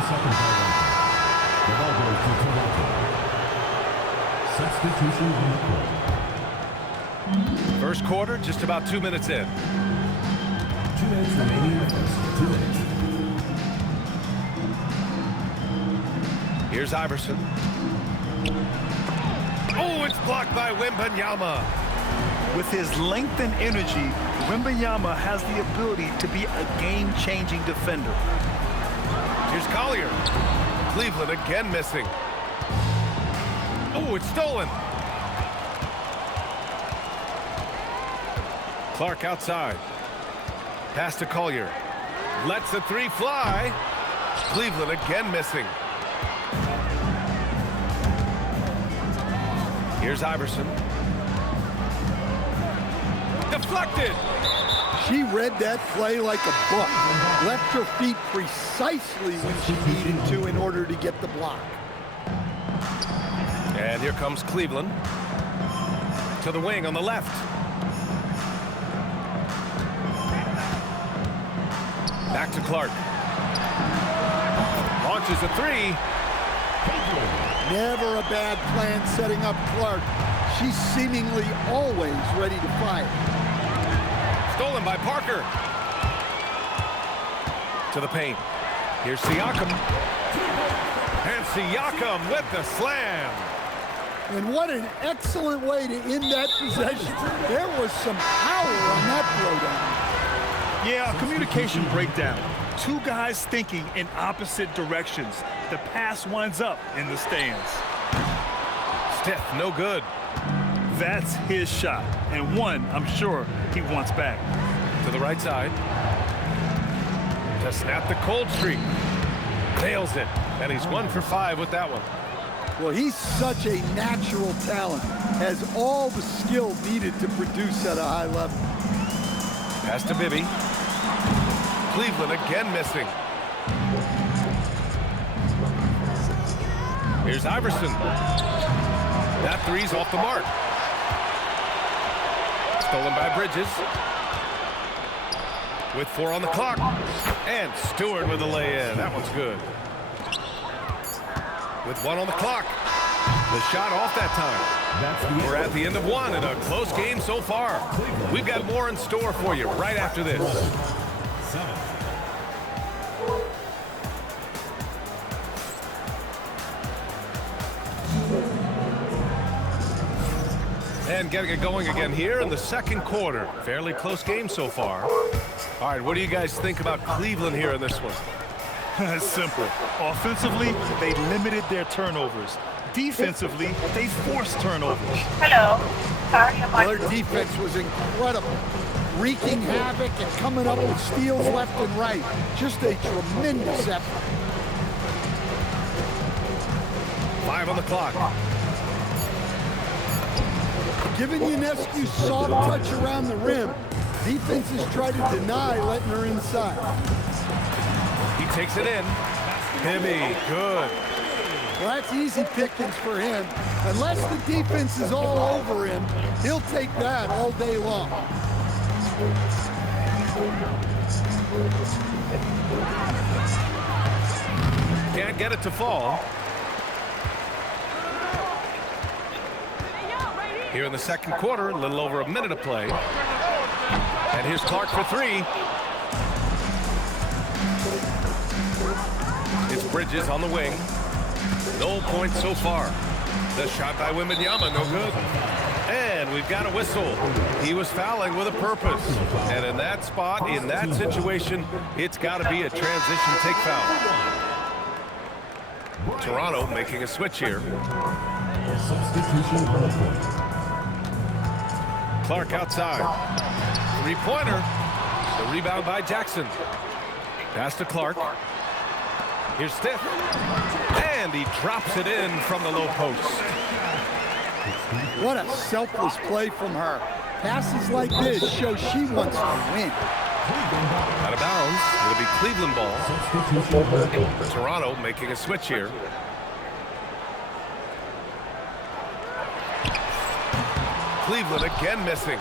seconds are left. The ball goes to Toronto. Substitution on the court. First quarter, just about 2 minutes in. 2 minutes remaining in the first. 2 minutes. Here's Iverson. Oh, it's blocked by Wembanyama. With his length and energy, Wembanyama has the ability to be a game-changing defender. Here's Collier. Cleveland again missing. Oh, it's stolen. Clark outside. Pass to Collier. Lets the three fly. Cleveland again missing. Here's Iverson. Deflected. She read that play like a book. Left her feet precisely when she needed to in order to get the block. And here comes Cleveland. To the wing on the left. Back to Clark. Launches a three. Never a bad plan setting up Clark. She's seemingly always ready to fire. Stolen by Parker. To the paint. Here's Siakam. And Siakam with the slam. And what an excellent way to end that possession. There was some power on that throwdown. Yeah, communication breakdown. Two guys thinking in opposite directions. The pass winds up in the stands. Steph, no good. That's his shot, and one I'm sure he wants back. To the right side. To snap the cold streak. Nails it. And he's 1 for 5 with that one. Well, he's such a natural talent. Has all the skill needed to produce at a high level. Pass to Bibby. Cleveland again missing. Here's Iverson. That three's off the mark. Stolen by Bridges. With 4 on the clock. And Stewart with a lay-in. That one's good. With 1 on the clock. The shot off that time. We're at the end of 1 in a close game so far. We've got more in store for you right after this. 7. And getting it going again here in the second quarter. Fairly close game so far. All right, what do you guys think about Cleveland here in this one? It's simple. Offensively, they limited their turnovers. Defensively, they forced turnovers. Hello. Sorry, Their defense was incredible. Wreaking havoc and coming up with steals left and right. Just a tremendous effort. 5 on the clock. Giving Ionescu soft touch around the rim. Defenses try to deny letting her inside. He takes it in. Bibby, good. Well, that's easy pickings for him. Unless the defense is all over him, he'll take that all day long. Can't get it to fall. Here in the second quarter, a little over a minute of play. And here's Clark for 3. It's Bridges on the wing. No points so far. The shot by Wembanyama, no good. And we've got a whistle. He was fouling with a purpose. And in that spot, in that situation, it's got to be a transition take foul. Toronto making a switch here. Substitution on the court. Clark outside. Three-pointer. The rebound by Jackson. Pass to Clark. Here's Steph. And he drops it in from the low post. What a selfless play from her. Passes like this show she wants to win. Out of bounds. It'll be Cleveland ball. Substitution on the court. Toronto making a switch here. Cleveland again missing.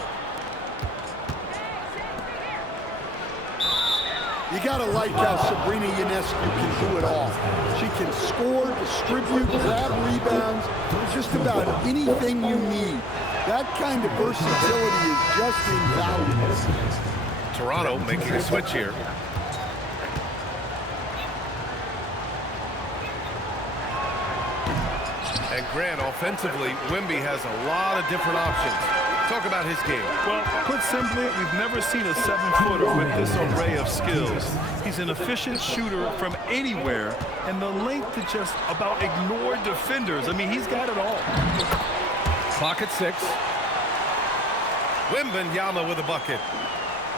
You gotta like how Sabrina Ionescu can do it all. She can score, distribute, grab rebounds, just about anything you need. That kind of versatility is just invaluable. Toronto making a switch here. And Grant, offensively, Wemby has a lot of different options. Talk about his game. Well, put simply, we've never seen a 7-footer with this array of skills. He's an efficient shooter from anywhere, and the length to just about ignore defenders. I mean, he's got it all. Clock at 6. Wembanyama with a bucket.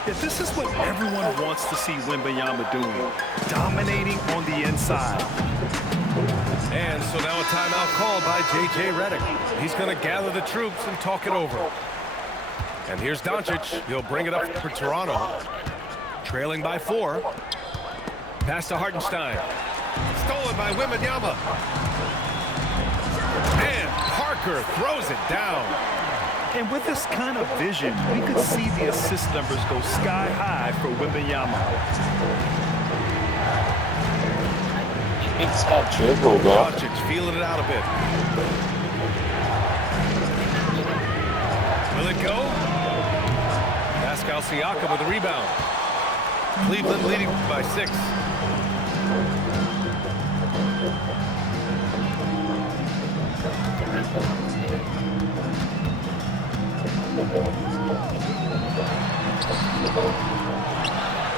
Yeah, this is what everyone wants to see Wembanyama doing, dominating on the inside. And so now a timeout called by J.J. Redick. He's going to gather the troops and talk it over. And here's Doncic. He'll bring it up for Toronto. Trailing by 4. Pass to Hartenstein. Stolen by Wembanyama. And Parker throws it down. And with this kind of vision, we could see the assist numbers go sky high for Wembanyama. Doncic feeling it out a bit. Will it go? Pascal Siakam with the rebound. Cleveland leading by 6.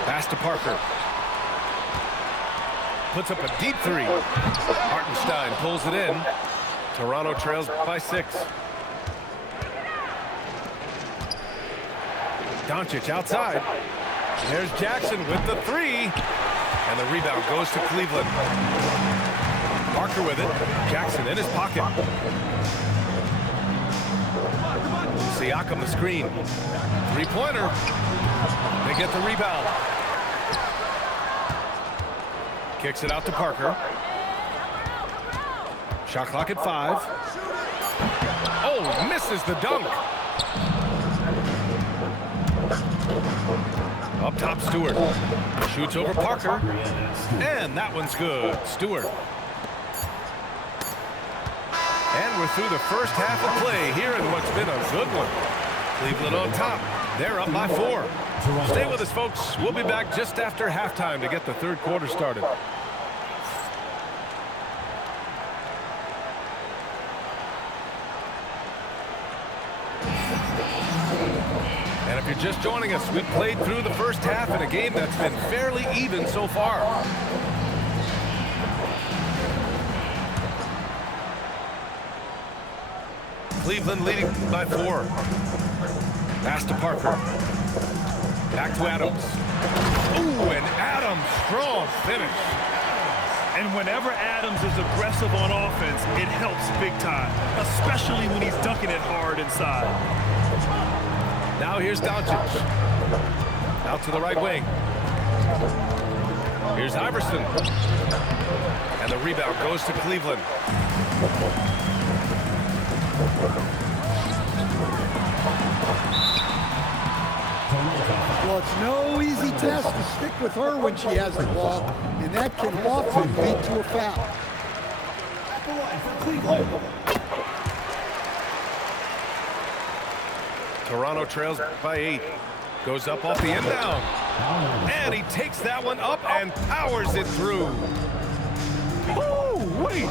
Pass to Parker. Puts up a deep 3. Hartenstein pulls it in. Toronto trails by 6. Doncic outside. There's Jackson with the 3. And the rebound goes to Cleveland. Parker with it. Jackson in his pocket. Siakam the screen. 3-pointer. They get the rebound. Kicks it out to Parker. Shot clock at 5. Oh, misses the dunk. Up top, Stewart. Shoots over Parker. And that one's good. Stewart. And we're through the first half of play here in what's been a good one. Cleveland on top. They're up by 4. Stay with us, folks. We'll be back just after halftime to get the third quarter started. And if you're just joining us, we've played through the first half in a game that's been fairly even so far. Cleveland leading by 4. Pass to Parker. Back to Adams. Ooh, and Adams, strong finish. And whenever Adams is aggressive on offense, it helps big time, especially when he's dunking it hard inside. Now here's Doncic. Out to the right wing. Here's Iverson. And the rebound goes to Cleveland. Well, it's no easy task to stick with her when she has the ball, and that can often lead to a foul. Toronto trails by 8. Goes up off the inbound. And he takes that one up and powers it through. Oh, wait.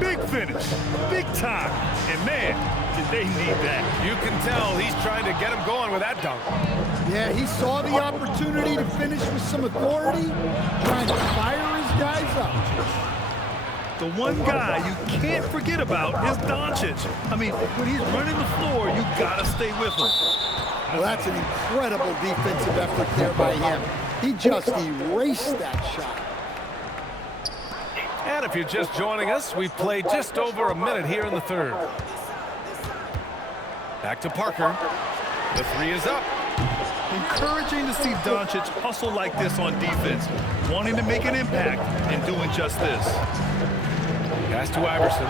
Big finish. Big time. And, man, did they need that. You can tell he's trying to get him going with that dunk. Yeah, he saw the opportunity to finish with some authority, trying to fire his guys up. The one guy you can't forget about is Doncic. I mean, when he's running the floor, you got to stay with him. Well, that's an incredible defensive effort there by him. He just erased that shot. And if you're just joining us, we've played just over a minute here in the third. Back to Parker. The 3 is up. Encouraging to see Doncic hustle like this on defense, wanting to make an impact and doing just this. Pass to Iverson.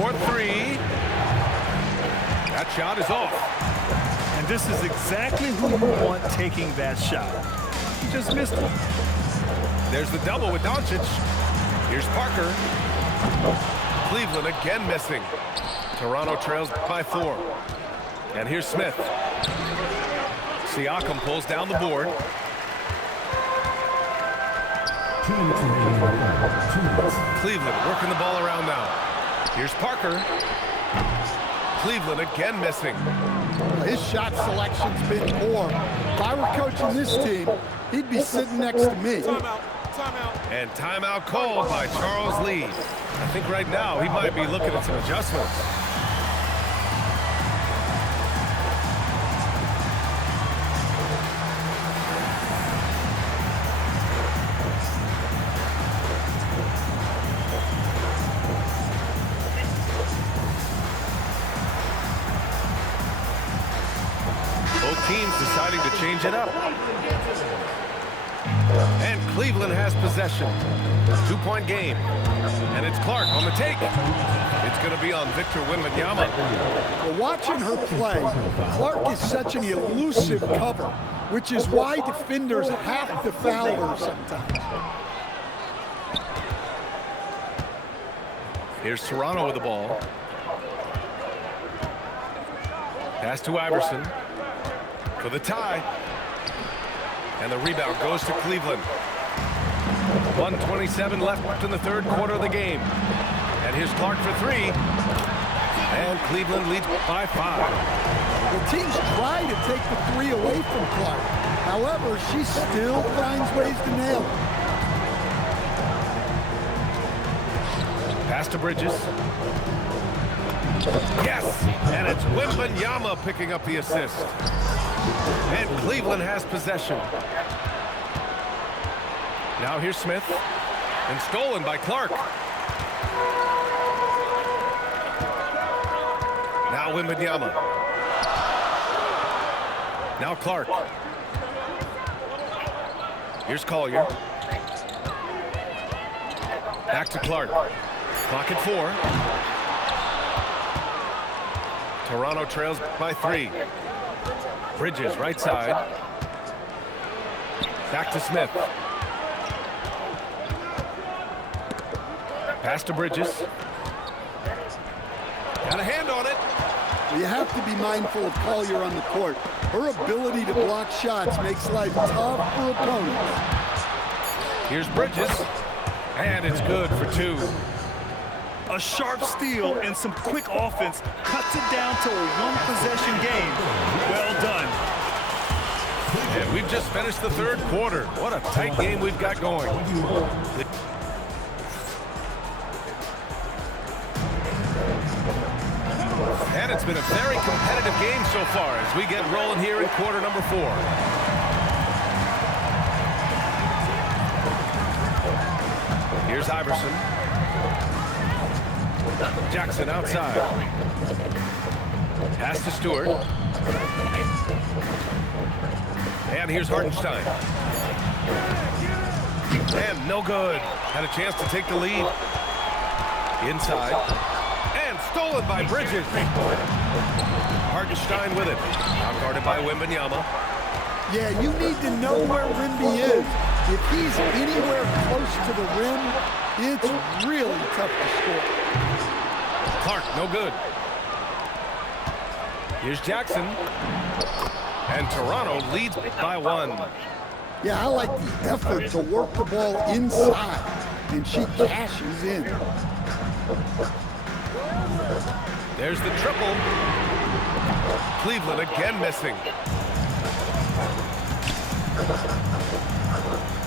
4-3. That shot is off. And this is exactly who you want taking that shot. He just missed it. There's the double with Doncic. Here's Parker. Cleveland again missing. Toronto trails by 4. And here's Smith. Siakam pulls down the board. 2 minutes remaining. 2 minutes. Cleveland working the ball around now. Here's Parker. Cleveland again missing. His shot selection's been poor. If I were coaching this team, he'd be sitting next to me. And timeout called by Charles Lee. I think right now he might be looking at some adjustments. Both teams deciding to change it up. And Cleveland has possession. 2-point game. And it's Clark on the take. It's going to be on Victor Wembanyama. Well, watching her play, Clark is such an elusive cover, which is why defenders have to foul her sometimes. Here's Toronto with the ball. Pass to Iverson for the tie. And the rebound goes to Cleveland. 1:27 left in the third quarter of the game. And here's Clark for 3. And Cleveland leads by 5. The teams try to take the 3 away from Clark. However, she still finds ways to nail it. Pass to Bridges. Yes! And it's Wembanyama picking up the assist. And Cleveland has possession. Now here's Smith. And stolen by Clark. Now Wembanyama. Now Clark. Here's Collier. Back to Clark. Clock at 4. Toronto trails by 3. Bridges, right side. Back to Smith. Pass to Bridges. Got a hand on it. You have to be mindful of Collier on the court. Her ability to block shots makes life tough for opponents. Here's Bridges. And it's good for 2. A sharp steal and some quick offense cuts it down to a one-possession game. Well done. And we've just finished the third quarter. What a tight game we've got going. And it's been a very competitive game so far as we get rolling here in quarter number 4. Here's Iverson. Jackson outside. Pass to Stewart. And here's Hartenstein. And no good. Had a chance to take the lead. Inside. And stolen by Bridges. Hartenstein with it. Now guarded by Wembanyama. Yeah, you need to know where Wemby is. If he's anywhere close to the rim, it's really tough to score. Clark, no good. Here's Jackson. And Toronto leads by 1. Yeah, I like the effort to work the ball inside, and she cashes in. There's the triple. Cleveland again missing.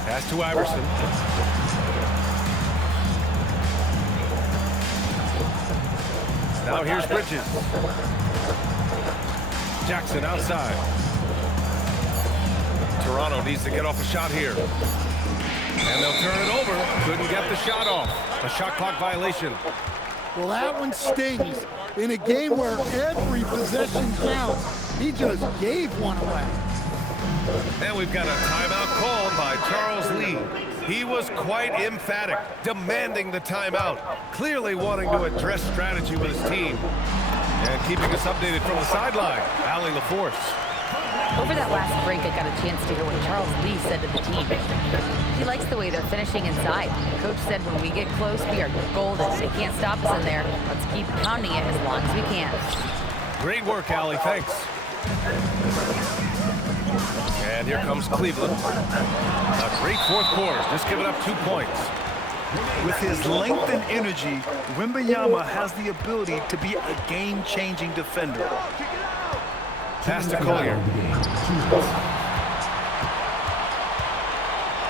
Pass to Iverson. Now here's Bridges. Jackson outside. Toronto needs to get off a shot here. And they'll turn it over. Couldn't get the shot off. A shot clock violation. Well, that one stings. In a game where every possession counts, he just gave one away. And we've got a timeout called by Charles Lee. He was quite emphatic, demanding the timeout, clearly wanting to address strategy with his team. And keeping us updated from the sideline, Allie LaForce. Over that last break, I got a chance to hear what Charles Lee said to the team. He likes the way they're finishing inside. Coach said when we get close, we are golden. They can't stop us in there. Let's keep pounding it as long as we can. Great work, Allie. Thanks. And here comes Cleveland. A great fourth quarter. Just giving up 2 points. With his length and energy, Wembanyama has the ability to be a game-changing defender. Pass to Collier.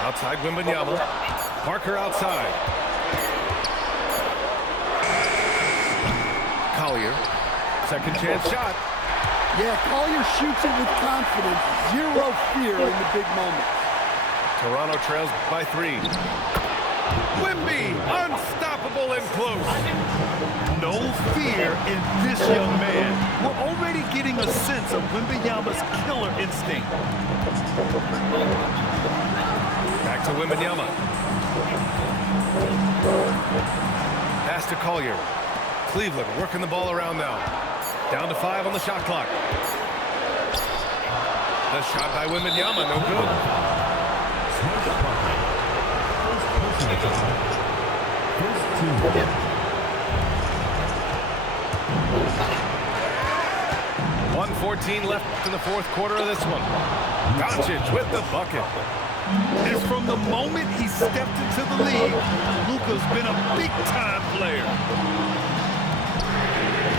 Outside Wembanyama. Parker outside. Collier. Second chance shot. Yeah, Collier shoots it with confidence. Zero fear in the big moments. Toronto trails by 3. Wemby, unstoppable and close. No fear in this young man. We're already getting a sense of Wembanyama's killer instinct. Back to Wembanyama. Pass to Collier. Cleveland working the ball around now. Down to 5 on the shot clock. The shot by Wembanyama, no good. 1:14 left in the fourth quarter of this one. Doncic with the bucket. And from the moment he stepped into the league, Luka's been a big-time player.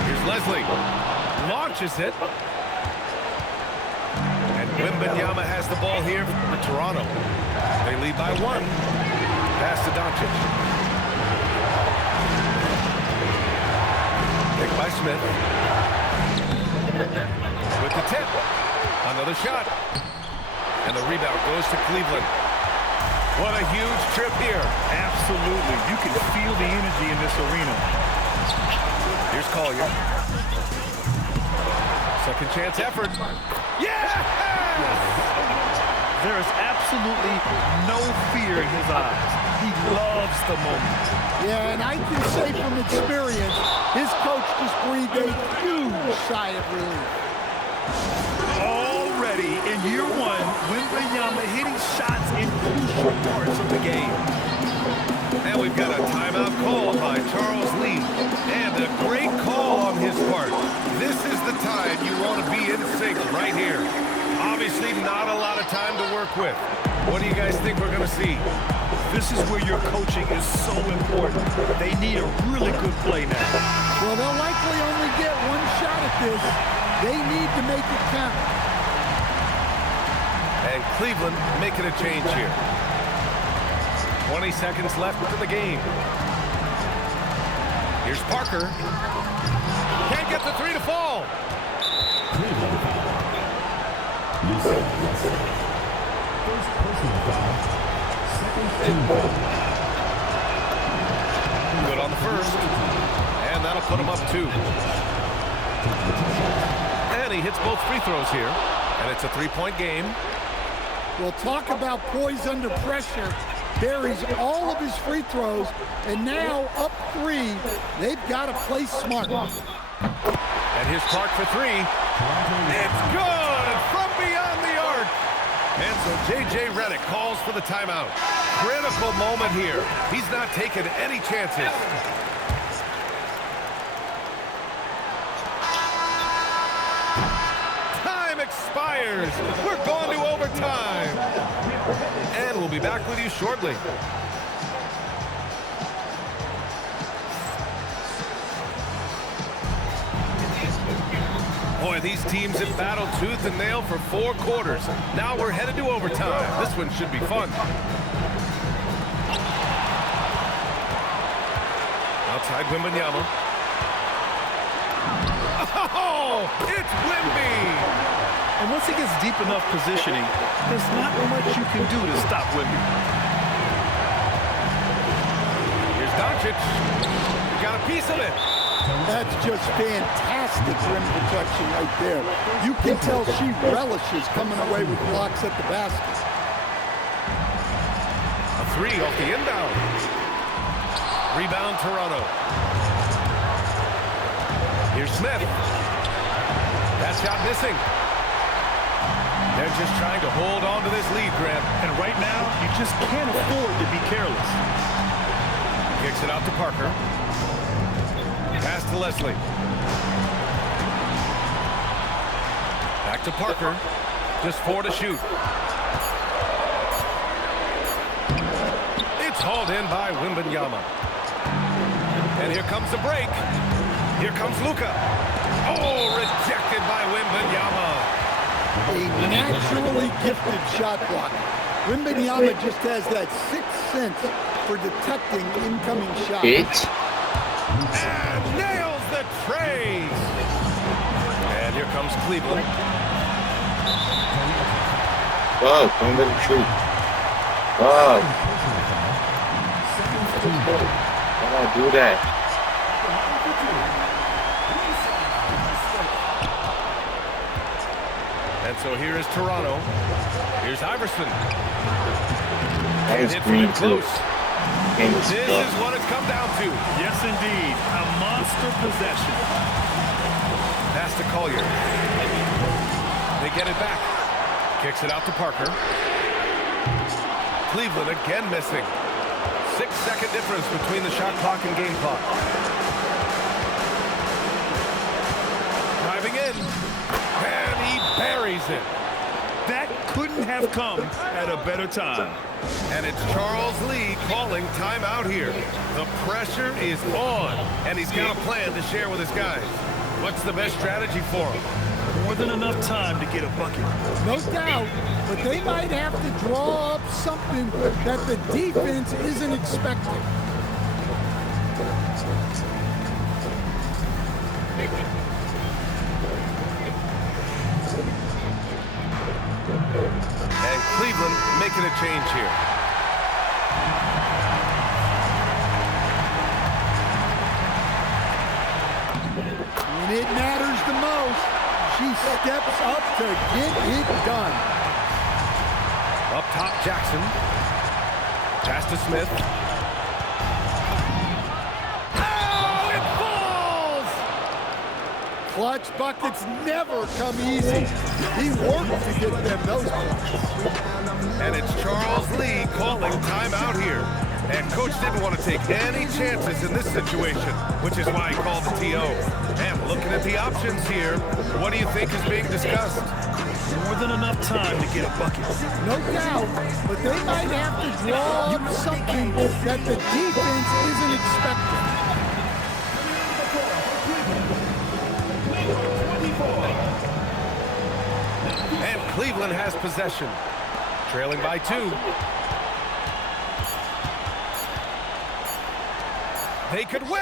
Here's Leslie. Launches it. And Wembanyama has the ball here for Toronto. They lead by 1. Pass to Doncic. Picked by Smith. With the tip. Another shot. And the rebound goes to Cleveland. What a huge trip here. Absolutely. You can feel the energy in this arena. Here's Collier. Second chance effort. Yes! There is absolutely no fear in his eyes. He loves the moment. Yeah, and I can say from experience, his coach just breathed a huge sigh of relief. Already in year 1, Wembanyama hitting shots in crucial parts of the game. And we've got a timeout call by Charles Lee. And a great call on his part. This is the time you want to be in sync right here. Obviously not a lot of time to work with. What do you guys think we're going to see? This is where your coaching is so important. They need a really good play now. Well, they'll likely only get one shot at this. They need to make it count. And Cleveland making a change here. 20 seconds left in the game. Here's Parker. Can't get the 3 to fall. Cleveland foul. First personal foul. Second team foul. Good on the first. And that'll put him up 2. And he hits both free throws here. And it's a 3-point game. Well, talk about poise under pressure. Buries all of his free throws, and now up 3. They've got to play smart. And here's Clark for 3. It's good from beyond the arc. And so J.J. Redick calls for the timeout. Critical moment here. He's not taking any chances. Time expires. We're going to overtime. And we'll be back with you shortly. Boy, these teams have battled tooth and nail for 4 quarters. Now we're headed to overtime. This one should be fun. Outside Wembanyama. Oh, it's Wemby! And once he gets deep enough positioning, there's not much you can do to stop Wemby. Here's Doncic. Got a piece of it. That's just fantastic rim protection right there. You can tell she relishes coming away with blocks at the basket. A 3 off the inbound. Rebound Toronto. Here's Here's Smith. That shot missing. They're just trying to hold on to this lead, Grant. And right now, you just can't afford to be careless. Kicks it out to Parker. Pass to Leslie. Back to Parker. Just 4 to shoot. It's hauled in by Wembanyama. And here comes the break. Here comes Luka. Oh, rejected by Wembanyama. A naturally gifted shot blocker. Wembanyama just has that sixth sense for detecting incoming shots. And nails the trays. And here comes Cleveland. Wow, come and shoot. Wow. Do that. And so here is Toronto. Here's Iverson. That is Hit green from too. close. Game is This stuck. is what it's come down to. Yes, indeed. A monster possession. Pass to Collier. They get it back. Kicks it out to Parker. Cleveland again missing. 6-second difference between the shot clock and game clock. Driving in. And he buries it. That couldn't have come at a better time. And it's Charles Lee calling timeout here. The pressure is on. And he's got a plan to share with his guys. What's the best strategy for him? More than enough time to get a bucket. No doubt, but they might have to draw up something that the defense isn't expecting. And Cleveland making a change here. When it matters the most, she steps up to get it done. Up top, Jackson. Pass to Smith. Oh, it falls! Clutch buckets never come easy. He worked to get them those points. And it's Charles Lee calling timeout here. And coach didn't want to take any chances in this situation, which is why he called the TO. And looking at the options here, what do you think is being discussed? More than enough time to get a bucket. No doubt, but they might have to draw up something that the defense isn't expecting. And Cleveland has possession, trailing by 2. They could win.